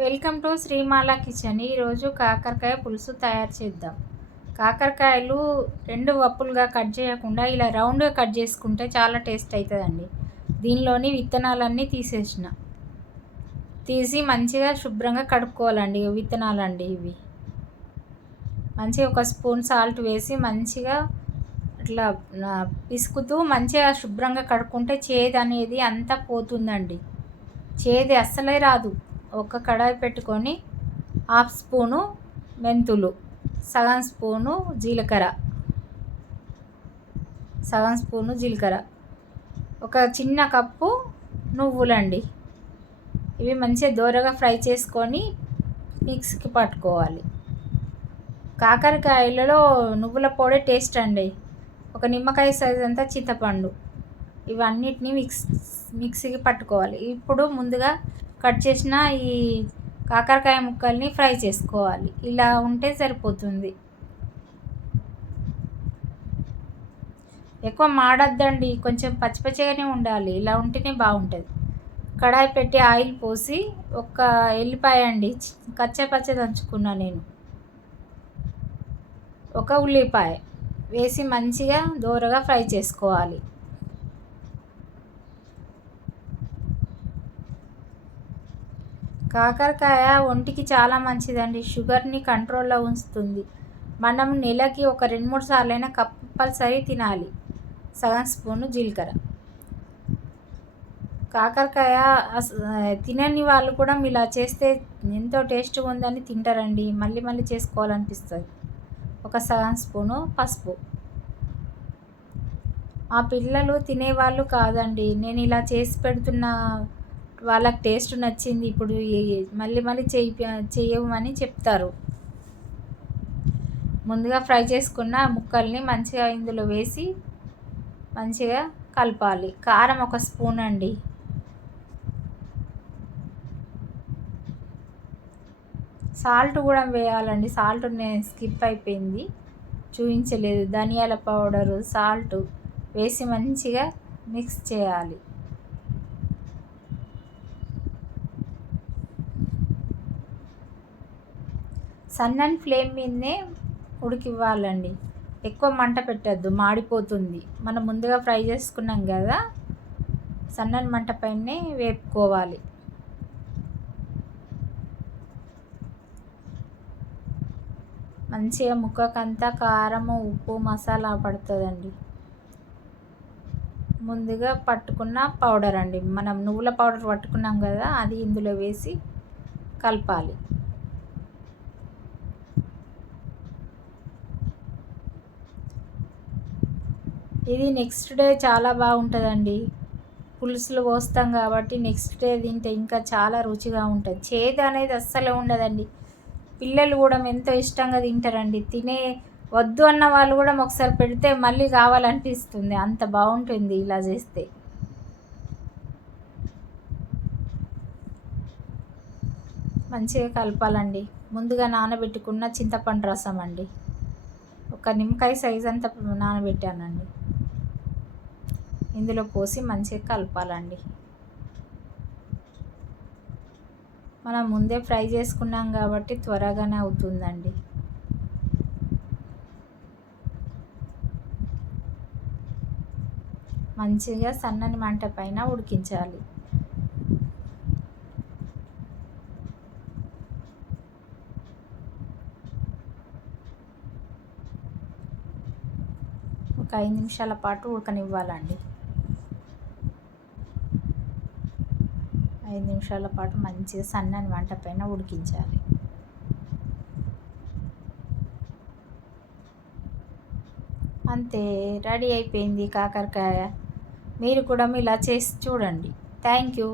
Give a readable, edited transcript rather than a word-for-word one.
Welcome to శ్రీమాల kitchen. ఈరోజు కాకరకాయ పులుసు తయారు చేద్దాం. కాకరకాయలు రెండు వప్పులుగా కట్ చేయకుండా ఇలా రౌండ్గా కట్ చేసుకుంటే చాలా టేస్ట్ అవుతుందండి. దీనిలోని విత్తనాలన్నీ తీసి మంచిగా శుభ్రంగా కడుక్కోవాలండి. విత్తనాలండి ఇవి. మంచిగా ఒక స్పూన్ సాల్ట్ వేసి మంచిగా అట్లా పిసుకుతూ మంచిగా శుభ్రంగా కడుక్కుంటే చేదు అనేది అంతా పోతుందండి. చేదు అస్సలే రాదు. ఒక కడాయి పెట్టుకొని హాఫ్ స్పూను మెంతులు, సగం స్పూను జీలకర్ర, ఒక చిన్న కప్పు నువ్వులండి. ఇవి మంచిగా దోరగా ఫ్రై చేసుకొని మిక్సీకి పట్టుకోవాలి. కాకరకాయలలో నువ్వుల పొడి టేస్ట్ అండి. ఒక నిమ్మకాయ సైజ్ అంతా చింతపండు, ఇవన్నిటిని మిక్సీకి పట్టుకోవాలి. ఇప్పుడు ముందుగా కట్ చేసిన ఈ కాకరకాయ ముక్కల్ని ఫ్రై చేసుకోవాలి. ఇలా ఉంటే సరిపోతుంది. ఎక్కువ మాడద్దండి, కొంచెం పచ్చిగానే ఉండాలి. ఇలా ఉంటేనే బాగుంటుంది. కడాయి పెట్టి ఆయిల్ పోసి ఒక ఎల్లిపాయ అండి పచ్చ దంచుకున్నా నేను, ఒక ఉల్లిపాయ వేసి మంచిగా దోరగా ఫ్రై చేసుకోవాలి. కాకరకాయ ఒంటికి చాలా మంచిదండి. షుగర్ని కంట్రోల్లో ఉంచుతుంది. మనం నెలకి ఒక 2-3 సార్లైనా కంపల్సరీ తినాలి. సగం స్పూను జీలకర్ర. కాకరకాయ తినని వాళ్ళు కూడా ఇలా చేస్తే ఎంతో టేస్ట్గా ఉందని తింటారండి. మళ్ళీ చేసుకోవాలనిపిస్తుంది. ఒక సగం స్పూను పసుపు. మా పిల్లలు తినేవాళ్ళు కాదండి. నేను ఇలా చేసి పెడుతున్నా, వాళ్ళకి టేస్ట్ నచ్చింది, ఇప్పుడు మళ్ళీ చేయమని చెప్తారు. ముందుగా ఫ్రై చేసుకున్న ముక్కల్ని మంచిగా ఇందులో వేసి మంచిగా కలపాలి. కారం ఒక స్పూన్ అండి. సాల్ట్ కూడా వేయాలండి. సాల్ట్ నేను స్కిప్ అయిపోయింది, చూపించలేదు. ధనియాల పౌడరు, సాల్ట్ వేసి మంచిగా మిక్స్ చేయాలి. సన్నని ఫ్లేమ్ మీదనే ఉడికివ్వాలండి. ఎక్కువ మంట పెట్టద్దు, మాడిపోతుంది. మనం ముందుగా ఫ్రై చేసుకున్నాం కదా, సన్నని మంట పైనే వేపుకోవాలి. మంచిగా ముక్కకంతా కారము, ఉప్పు, మసాలా పడుతుందండి. ముందుగా పట్టుకున్న పౌడర్ అండి, మనం నువ్వుల పౌడర్ పట్టుకున్నాం కదా, అది ఇందులో వేసి కలపాలి. ఇది నెక్స్ట్ డే చాలా బాగుంటుందండి. పులుసులు పోస్తాం కాబట్టి నెక్స్ట్ డే తింటే ఇంకా చాలా రుచిగా ఉంటుంది. చేదు అనేది అస్సలు ఉండదండి. పిల్లలు కూడా ఎంతో ఇష్టంగా తింటారండి. వద్దు అన్న వాళ్ళు కూడా ఒకసారి పెడితే మళ్ళీ కావాలనిపిస్తుంది. అంత బాగుంటుంది ఇలా చేస్తే. మంచిగా కలపాలండి. ముందుగా నానబెట్టుకున్న చింతపండు రసం అండి, ఒక నిమ్మకాయ సైజ్ అంతా నానబెట్టానండి, ఇందులో పోసి మంచిగా కలపాలండి. మనం ముందే ఫ్రై చేసుకున్నాం కాబట్టి త్వరగానే అవుతుందండి. మంచిగా సన్నని మంట పైన ఉడికించాలి. ఒక 5 నిమిషాల పాటు ఉడకనివ్వాలండి. 5 నిమిషాల పాటు మంచిగా సన్నని మంట పైన ఉడికించాలి. అంతే, రెడీ అయిపోయింది కాకరకాయ. మీరు కూడా ఇలా చేసి చూడండి. Thank you.